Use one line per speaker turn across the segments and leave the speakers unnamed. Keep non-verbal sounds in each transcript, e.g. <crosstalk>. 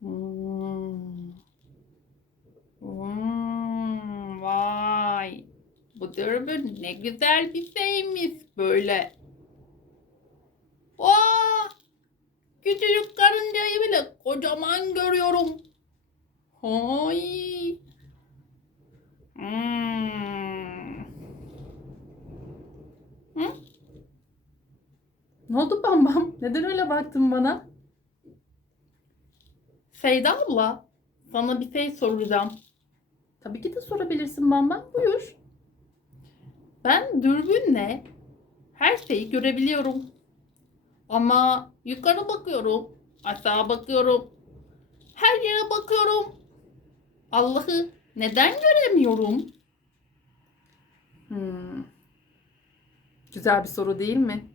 Hmm. Hmm, vay. Bu dürbün ne güzel bir şeymiş böyle. Aa, küçücük karıncayı bile kocaman görüyorum. Hay. Hmm. Hı?
Ne oldu Bam Bam? Neden öyle baktın bana?
Seyda abla, sana bir şey soracağım.
Tabii ki de sorabilirsin Bam. Buyur.
Ben dürbünle her şeyi görebiliyorum. Ama yukarı bakıyorum, aşağı bakıyorum, her yere bakıyorum. Allah'ı neden göremiyorum?
Hmm. Güzel bir soru değil mi?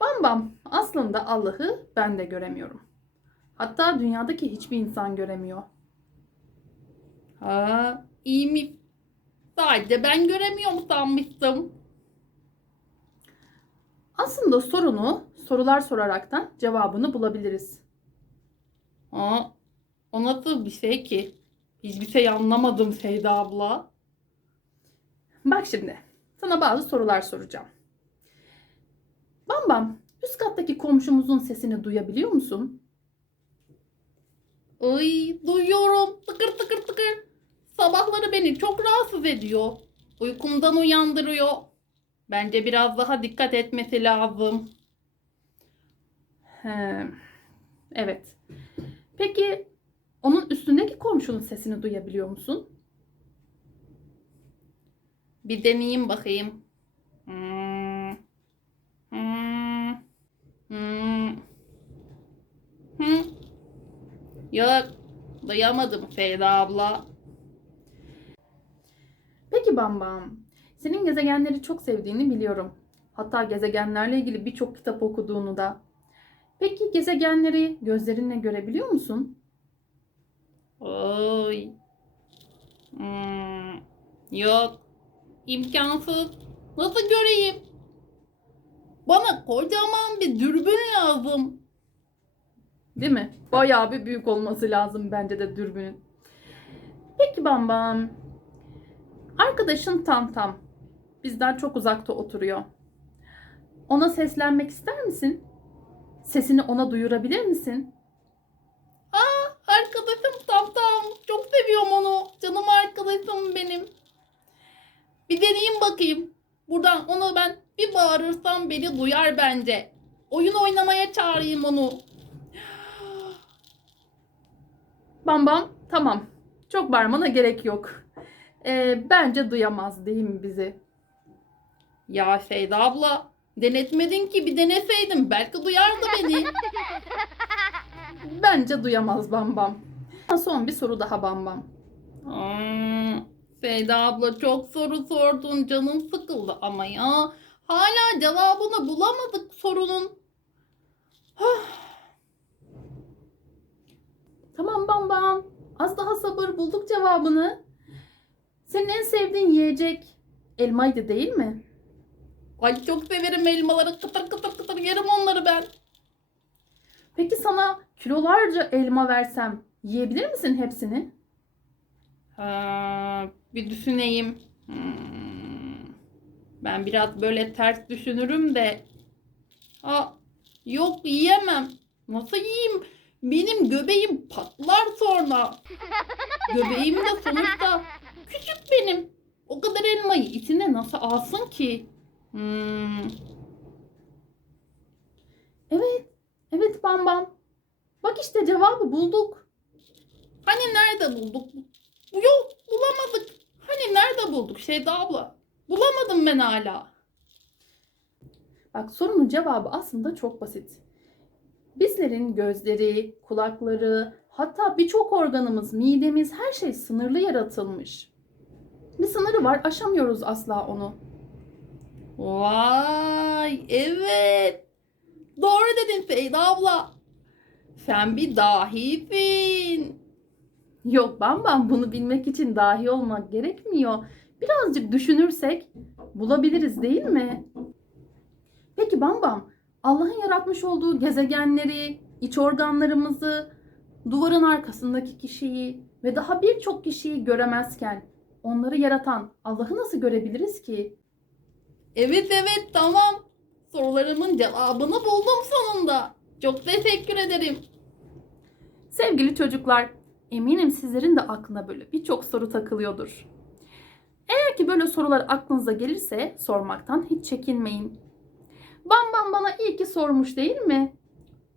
Bam Bam, aslında Allah'ı ben de göremiyorum. Hatta dünyadaki hiçbir insan göremiyor.
Ha, iyi mi? Sadece ben göremiyorum sanmıştım.
Aslında sorunu sorular soraraktan cevabını bulabiliriz.
Ha, o nasıl bir şey ki? Hiçbir şey anlamadım Seyda abla.
Bak şimdi, sana bazı sorular soracağım. Bam Bam, üst kattaki komşumuzun sesini duyabiliyor musun?
Ay duyuyorum tıkır tıkır tıkır. Sabahları beni çok rahatsız ediyor. Uykumdan uyandırıyor. Bence biraz daha dikkat etmesi lazım.
He, evet. Peki onun üstündeki komşunun sesini duyabiliyor musun?
Bir deneyeyim bakayım. Hmm. Yok. Duyamadım Feride abla.
Peki Bam Bam, senin gezegenleri çok sevdiğini biliyorum. Hatta gezegenlerle ilgili birçok kitap okuduğunu da. Peki gezegenleri gözlerinle görebiliyor musun?
Oy. Hmm. Yok. İmkansız. Nasıl göreyim? Bana kocaman bir dürbün lazım.
Değil mi? Bayağı bir büyük olması lazım bence de dürbünün. Peki Bam Bam, arkadaşın Tam Tam bizden çok uzakta oturuyor. Ona seslenmek ister misin? Sesini ona duyurabilir misin?
Arkadaşım tam tam. Çok seviyorum onu. Canım arkadaşım benim. Bir deneyeyim bakayım. Buradan ona ben bir bağırırsam beni duyar bence. Oyun oynamaya çağırayım onu.
Bam Bam, tamam. Çok bağırmana gerek yok. Ee, bence duyamaz değil mi bizi?
Ya Seyda abla denetmedin ki bir deneseydim belki duyardı beni. <laughs>
Bence duyamaz Bam Bam. Son bir soru daha Bam Bam.
Hmm, Seyda abla çok soru sordun canım sıkıldı ama ya. Hala cevabını bulamadık sorunun.
Tamam Bam Bam. Az daha sabır bulduk cevabını. Senin en sevdiğin yiyecek elmaydı değil mi?
Ay çok severim elmaları kıtır kıtır kıtır yerim onları ben.
Peki sana kilolarca elma versem yiyebilir misin hepsini?
Ha, bir düşüneyim. Hmm. Ben biraz böyle ters düşünürüm de. Aa, yok yiyemem. Nasıl yiyeyim? Benim göbeğim patlar sonra. Göbeğim de sonuçta küçük benim. O kadar elmayı içine nasıl alsın ki? Hmm.
Evet. Evet Bam Bam. Bak işte cevabı bulduk.
Hani nerede bulduk? Yok bulamadık. Hani nerede bulduk Şeyda abla? Bulamadım ben hala.
Bak sorunun cevabı aslında çok basit. Bizlerin gözleri, kulakları, hatta birçok organımız, midemiz, her şey sınırlı yaratılmış. Bir sınırı var, aşamıyoruz asla onu.
Vay evet. Doğru dedin Seyda abla. Sen bir dahisin.
Yok Bam Bam bunu bilmek için dahi olmak gerekmiyor. Birazcık düşünürsek bulabiliriz değil mi? Peki Bam Bam, Allah'ın yaratmış olduğu gezegenleri, iç organlarımızı duvarın arkasındaki kişiyi ve daha birçok kişiyi göremezken onları yaratan Allah'ı nasıl görebiliriz ki?
Evet evet tamam. Sorularımın cevabını buldum sonunda. Çok teşekkür ederim.
Sevgili çocuklar, eminim sizlerin de aklına böyle birçok soru takılıyordur. Eğer ki böyle sorular aklınıza gelirse sormaktan hiç çekinmeyin. Bam Bam bana iyi ki sormuş değil mi?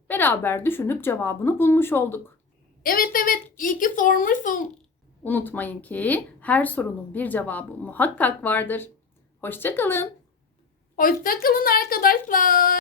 Beraber düşünüp cevabını bulmuş olduk.
Evet evet iyi ki sormuşsun.
Unutmayın ki her sorunun bir cevabı muhakkak vardır. Hoşçakalın.
Hoşçakalın arkadaşlar.